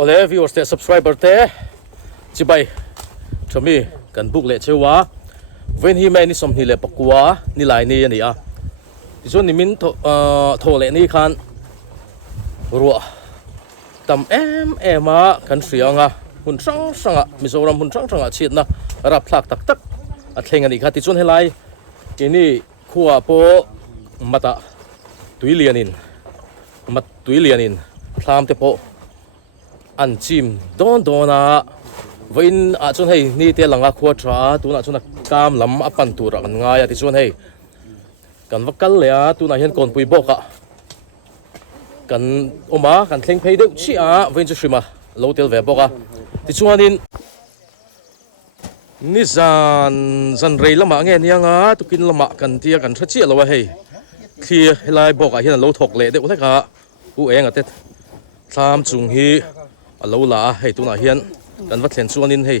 ole viewers te subscriber te chibai thomi kan book le chewa ven hi mai ni som hi le pakwa ni lai ni ani a tichon ni min tho le ni khan ruwa tam ema kan hrianga hun sang mizoram hun sang chitna rap thlak tak tak a thleng ani kha tichon helai ini khuwa po mata tuilianin mat tuilianin thlam te po an chim dona vain a chun hei ni te langa khuwa tra tuna chuna kam lam apan tur kan ngai ti chun hei kan vakal le a tuna hian kon pui boka kan oma kan thleng phei deuh chi a vain chu shrima lotel ve boka ti chuanin ni zan rei lama nge nianga tukin lama kan tia kan tha chi lo hei khi helai boka hian lo thok le deuh theka u eng atet thlam chung hi alo la hei tuna hian kan va thlen chuanin hei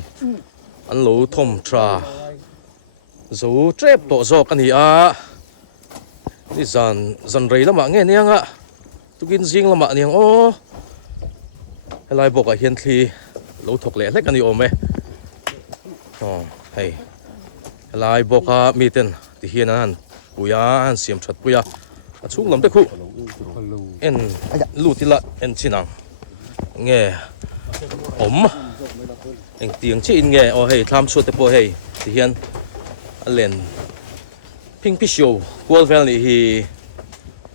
an lo thom tra zo trep to zo kan hi a ni zan rei lama nge nianga tukin jing lama niang o helai boka hian thli lo thok le hlek ani ome hei helai boka miten ti hian an puya an siam that puya a chung lam te khu en lutila en chinang nge om eng tiang chi in nge o hei thlam chu te po hei ti hian a len ping pi show kwal vel ni hi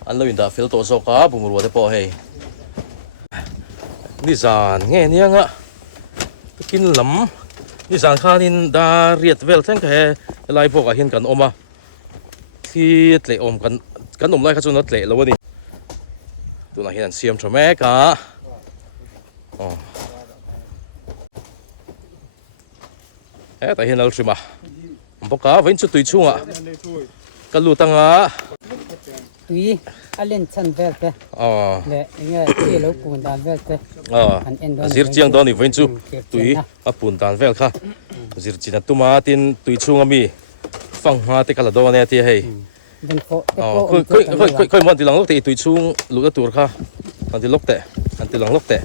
an lo in da fel to zo ka bumru te po hei ni zan nge nianga kin lam ni zan khanin da riat vel theng ka he lai boka hian kan oma thi tle om kan om lai kha chu na tle lo ni tuna hian siam thome ka ta hian al trima boka vain chu tui chunga kalu tanga tui alen chan vel te le nge ti lo pun dan vel te zir chiang do ni vain chu tui a pun dan vel kha zir china tuma tin tui chunga mi fang ma te kala do ne ti hei den ko khoi mon ti lang lok te tui chung lu da tur kha an ti lok te an ti lang lok te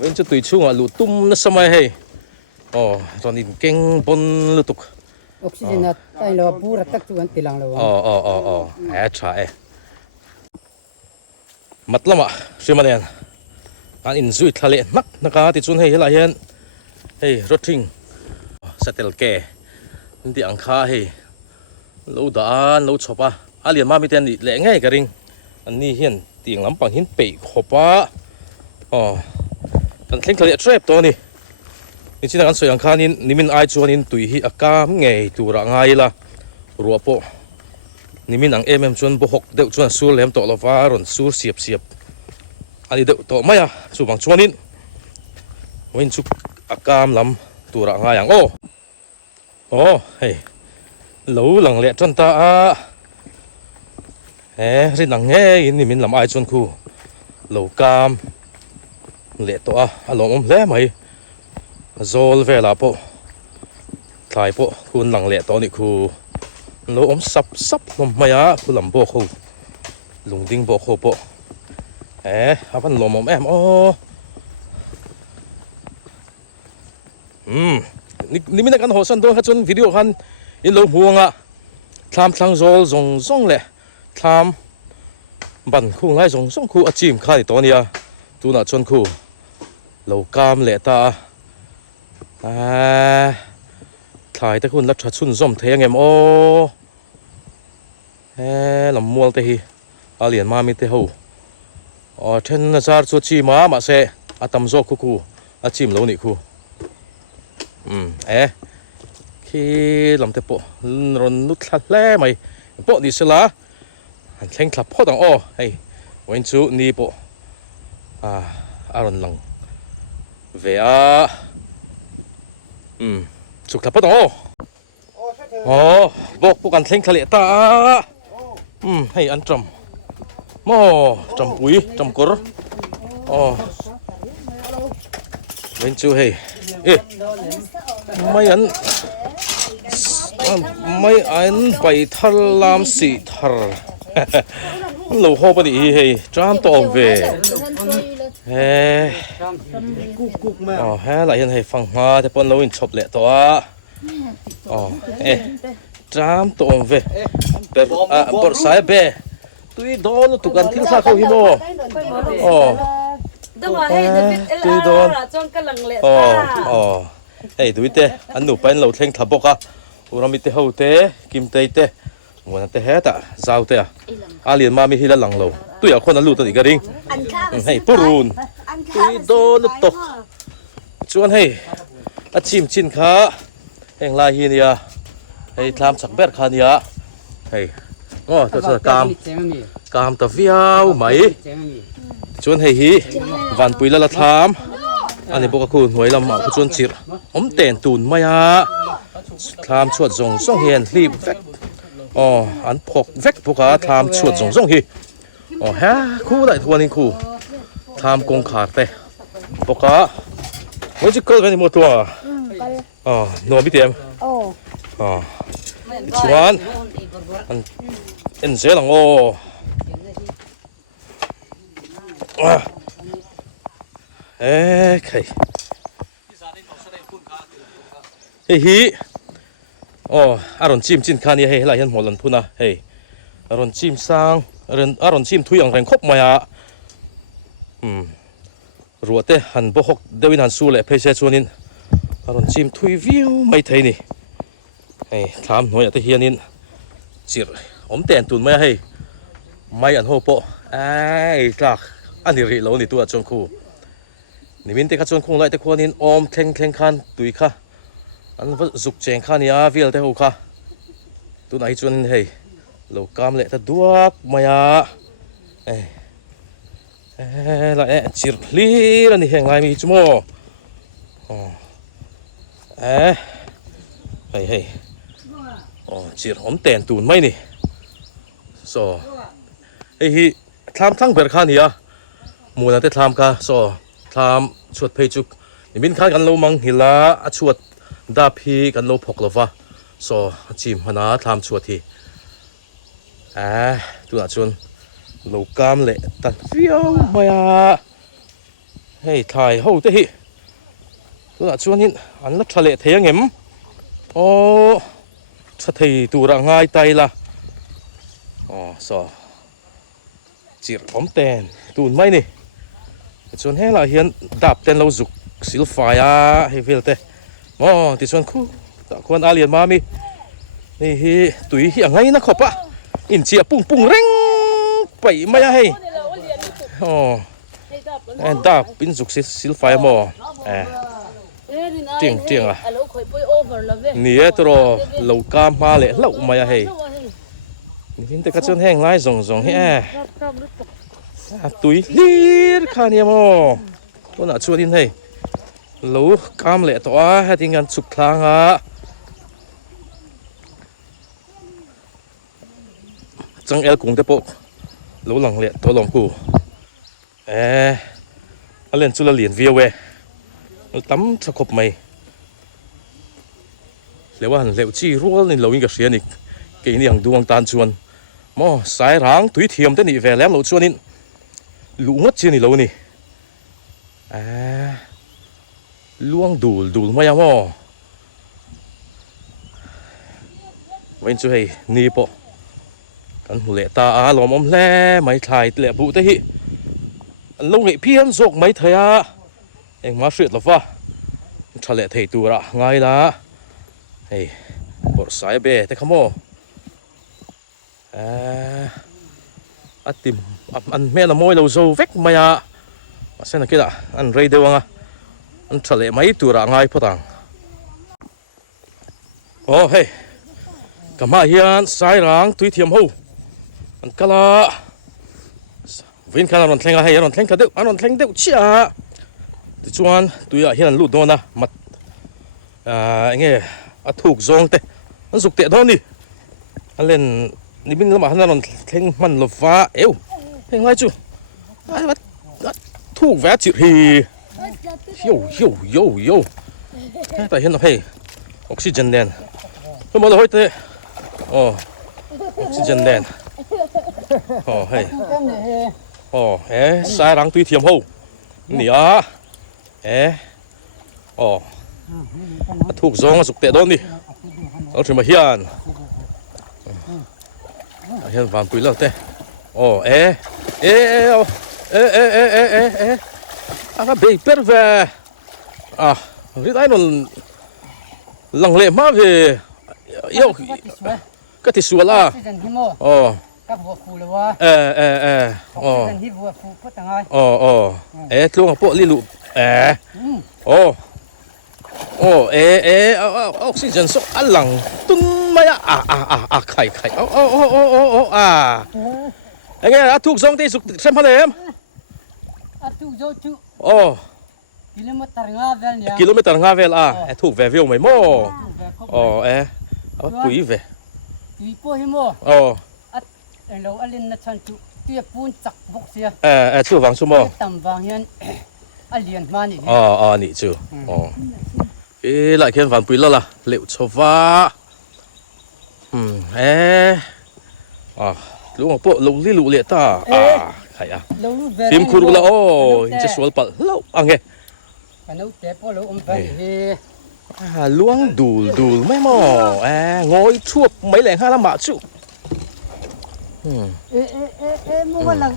vain chu tui chunga lu tum na samai hei ron in keng bon lutuk oxygen na tai lo pura tak tu an tilang lo a cha e matlama shimanian an in zui thale nak naka ti chun hei hela hian hei rothing satel ke ndi angkha hei lo dan lo chopa alian ma mi ten ni le ngai ka ring an ni hian tiang lampang hin pe khopa kan thleng thale trap to ni ni china kan soyang khanin nimin ai chuanin tui hi akam ngei tura ngai la ruapo nimin ang chuan bo hok deuh chuan sur lem to lova ron sur siap ani deuh to maya chu bang chuanin wain chu akam lam tura ngai ang hei lo lang le chan ta a rin ang nge in nimin lam ai chuan khu lo kam le to a alom om le mai zol vela po thlai po kun lang le to ni khu lo om sap lom maya khu lam bo khu lungding bo kho po avan lom om ni min kan ho san do ha chun video khan in lo huanga thlam thlang zol zong le thlam ban khu ngai zong khu achim khai to nia tu na chon khu lo kam le ta thai te khun la tha chun zom theng em lam mual te hi alian ma mi te ho then nazar chu chi ma se atam zo khu achim lo ni khu khi lam te po ron nu thla hle mai po ni sela an thleng thla pho dang hei wain chu ni po aron lang ve a chuk thla pho dang bok pu kan thleng thale ta hei an tram tram pui tram kor wain chu hei mai an bai thar lam si thar lo ho pa di hei tram to ve เฮ้กุกมา อ๋อเฮ้หลายยันให้ฟังมาแต่ปนเราอินชอบเลยตัวอ๋อจามตัวเวเปิดบทสายเบตุยโดนตุกันทิ้งซาเขาหิโมอ๋อตุยโดนอ๋ออ๋อเฮ้ตุยเตะอันนู้นเป็นเราเท่งทับบกอ่ะอุรามิเตะเขาเตะกิมเตะเตะวันนั้นเตะเฮ้ตะเจ้าเตะอาเลียนมามีฮิลลังเราตุยเอาคนนั้นรู้ตัวอีกกระดิ่งให้ปูรุนตุยโดนตกชวนให้อาชิมชินขาแห่งลายฮีเนียให้ทำสักแบบขาเนียให้อ๋อตัวสกามตะเวียวไหมชวนให้ฮีวันปุยละทามอันนี้บอกคุณหวยลำหมาชวนจิรเต้นตูนมายาทามชวดส่งเฮียนรีบแวกอ๋ออันพกแวกพกทามชวดส่งฮีอ๋อฮะคู่ได้ทัวนี้คู่ทามกงขาดเตะพกไม่จะเกิดกันในหมดตัวอ๋อโนบิเตียมอ๋อชวนอันเอ็นเซลังโอเอ้ยใครเฮ้ยฮีอ๋ออารอนจิมจินคานี่เฮ้ยหลายยันหมดลันพูนะเฮ้ยอารอนจิมสังอารอนจิมทุยอย่างแรงคบมาอ่ะรัวเตะหันบกเดวินหันสู้เลยเพย์เชชวนินอารอนจิมทุยวิวไม่ไทยนี่เฮ้ยถามหน่อยแต่เฮียนินจิรเต้นตุนไม่ให้ไม่อันโฮโปไอ้จากอันนี้รีโลนี่ตัวจงคู่นี่มินเตะจงคงไล่แต่คนนินเข่งคันตุยค่ะอันว่าจุกเจงข้านี่อาวิลเตะหูค่ะตัวไหนจนเฮ้ยโลกามเละแต่ดวกมายาละจิรลีแล้วนี่แห่งไรมีจุโมเฮ้ยจิรเต้นตุนไม่นี่โซเฮ้ยทำทั้งเบอร์ข้านี่มูนันเตทำค่ะโซทำชวดเพย์จุกนี่มินข้ากันโลมังฮิลาชวดดาพีกันโลพกโลวะโซจิมฮนาทำชวดทีตัวนั้นชวนโลกามเละตันฟิวมายาเฮ้ยถ่ายหูเตะตัวนั้นชวนนี่อันละทะเลเทียงเอ็มโอ้สะเทีตัวร่างง่ายไตละโซจิรเต้นตูนไม่นี่ชวนให้เราเห็นดับเต้นเราจุกสิลไฟให้เวลเตที่ชวนคู่ตะควนอาเลียนมามีนี่ตุยอย่างไงนะขบอินเชียปุ้งเร่งไปไม่ให้ดับเป็นจุกสิลไฟเตียงนี่ตัวเรากามมาเลยเราไม่ให้นี่แต่ก็ชวนแห้งไล่ส่งให้ตุยลีดข้านี่ตัวน่ะชวนที่ให้ลูกกามเละตัวให้ทิ้งกันสุกทางจังเอลกุ้งเตปกลูกหลังเละตัวหลงกูเล่นจุลเลียนวิวเวตั้มสะกบไม่เรียกว่าเลี้ยวจี้รัวนี่เราวิ่งกับเสียนี่เกี่ยนี่อย่างดวงตาชวนสายรางตุยเทียมเต้นนี่แวแล้วเราชวนนี่ลุงมัดเชียนี่เรานี่ล่วงดูไม่ยังเว้นช่วยนี่ปะกันหูเละตาหลอมแล่ไม่ถ่ายเละบุตรที่ลงเหเพี้ยนสกไม่เทียเองมาเสียดหรอฟ้าทะเลเทตัวละไงล่ะเฮ้ยบทสายเบะแต่ขโมติมอันแม่ละมวยเราโซเวกมายาเส้นกี่ละอันเรย์เดวังอันทะเลไม่ตัวละไงพอตังเฮ้ยกำมาเฮียนสายรางตุยเทียมหูอันกะละวินขนาดนั้นแทงให้อันแทงกระเดกอันแทงเดกเชียที่ชวนตุยเฮียนลุดโดนนะมัดเงี้ยถูกซองเตะอันสุกเตะโดนนี่อันเล่นนี่บินละมาขนาดนั้นแทงมันลบฟ้าแทงไรจูถูกแวะจิตฮีโยแต่เห็นนะเฮ้ยออกซิเจนแดนก็มาเลยเตะออกซิเจนแดนเฮ้ยสายรังตุยเทียมหู นี่อ่ะอ๋อถูกซองสุกเตะโดนนี่เอาถึงมาเฮียนเฮียนฟันปุยแล้วเตะอ๋ออะไรเบย์เปิดเวรีได้นนหลังเล่มาเวก็ที่สวยละอ๋อกับหัวฟูเลยวะอ๋อที่หัวฟูก็ต่างไงลุงพวกลิลุโอ้ออกซิเจนสุกอันหลังตุ้นมาไข่ไอ้เงี้ยถูกซองที่สุกเซมพะเลมถูกโจจุกิโลเมตรงาเวลถูกเวลไม่โม่ปุ๋ยเวตุยปูหิโมเราอันนี้นะฉันจุตีปูนจักบกเสียชื่อวังชั่วโมงต่ำวังยันอันเลียนมานี่นี่ชื่อหลายเขียนฝันปุ๋ยแล้วล่ะเหลวชวาลุงพวกลุงลิลุเลียตาใครฟิล์มคูรุละจะสวยปัดแล้วไงล้วงดูไม่หมองอยชั่วไม่แหลงห้าละหมาชุมัวหลัง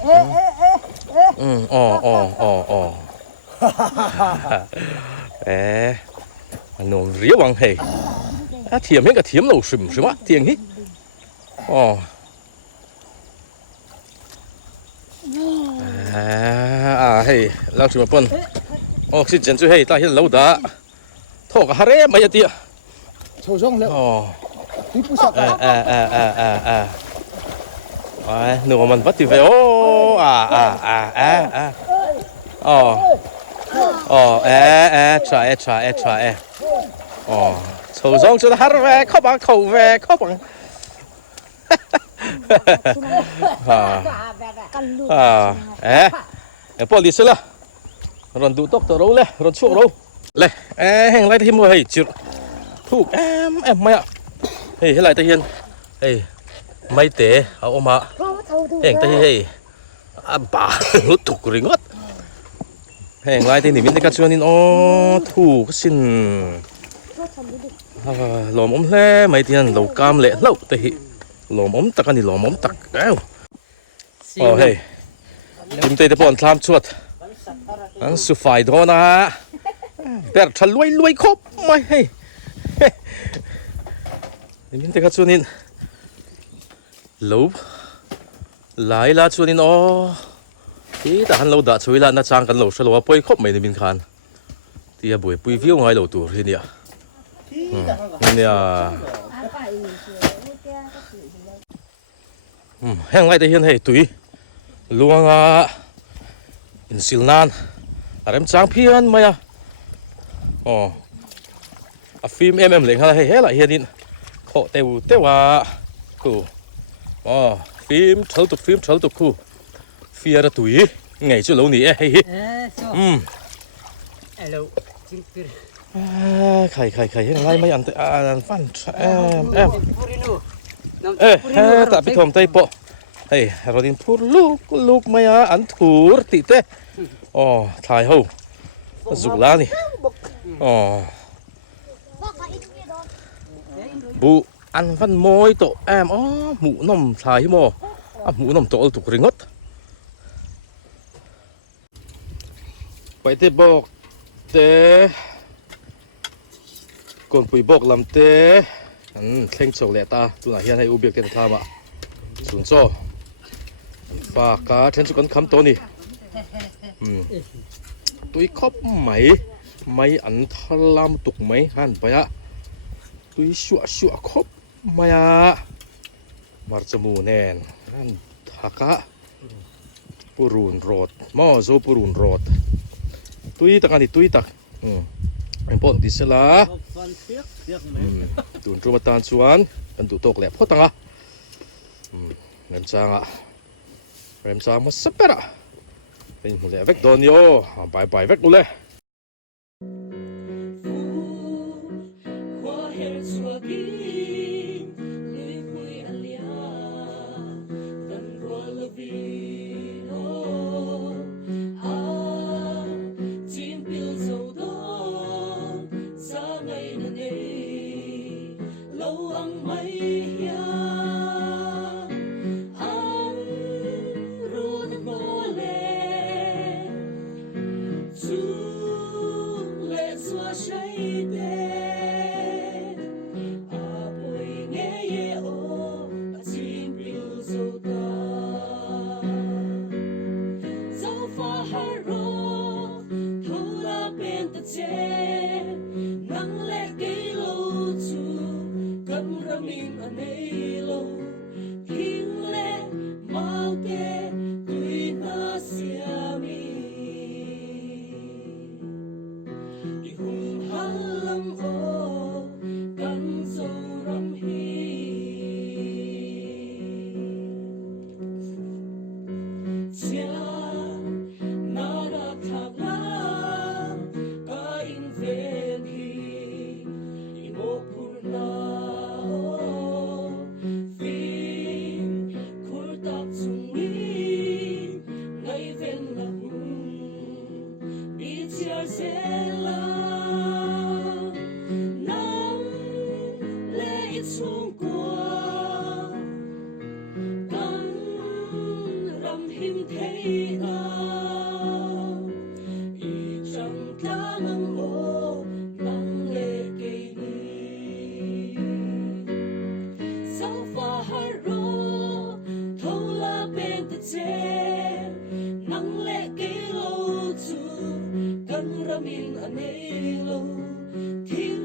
มันนเรียวังเฮถ้าเทียมให้กับเทียมเราสิมใช่ไหมเทียงฮิเฮ้เราถึงมาปนออกซิเจนช่วยให้ตาเห็นเราด่าทอกฮาเร่ไม่ยตีโชว์ช่องแล้วที่ผู้สักหนูมันวัดที่ไปทรายโชว์ช่องจะฮาเร่เข้าบังพอลิสละรอนดูตกตัวเราเลยรอนช่วงเราเลยแห่งไรที่มัวให้จุดถูกไม่ให้ไรตะเฮียนไม่เตะเอาออกมาแห่งตะเฮียบ้าถูกริงอดแห่งไรที่นี่มินได้กัดชวนนินถูกสินหลอมเล่ไม่เทียนเรากามเละเราตะฮีหลอมตักกันนี่หลอมตักแล้วจิมเตะปอนทามชวดอันสุดฝ่ายโดนะเปิดฉันรวยครบไม่ให้นี่เด็กชวนินลูบหลายลาชวนินที่แต่ฮันเราด่าช่วยละน่าจังกันเราสลัวป่วยครบไม่ได้มินคันที่จะบ่อยปุยวิวไงเราตัวที่เนี่ยแห้งไรแต่เห็นให้ตุยลวงอินสิลนานอะไรมันจางเพี้ยนไหมฟิล์มเหล็กอะไรให้ละเฮียดินขอเตว่าคู่ฟิล์มเท่าตัวคู่ฟิล์มตุยไงจุดเหล่านี้ใครยังไงไม่อันฟันแต่พี่ทอมเตยปะเราดินพูดลูกไม่อันถูติเตถ่ายหูสุกล้านี่บุอันฟันมอยโตหมูน้ำถ่ายโมหมูน้ำโตตุกริงดไปเตะบอกเตะก่อนปุยบอกลำเตะเคร่งโฉกแหลตาตัวไหนเฮียนให้อุเบียกเตะทามสุนโซฝากกาเทนสุกันคำตัวนี่ตุยครบไหมไม่อันทลามตุกไหมหันไปตุยชัวครบไหมมาจมูแนนนั่นทักปูรุนโรดมอโซปูรุนโรดตุยตักอันนี้ตุยตักไอ้ปนดิสลาตุนรูมาตานชวนกันตุโตกแหลบพอตังเงินจางเริ่มจางมาสับเปล่าเป็นหมดเลยเวกโดนโย่ไปเวกกูเลย cha na ra thạc la ka in ven hi imo purna phim khur tak chung mi ngay ven la hun bi chiar zela nam le chung qua kan ram him thấy na i chẳng ta ngang ô nang lệ cây ni sao pha har ro thâu la bên ta che nang lệ cây lâu chu kan ramin anei lo thiên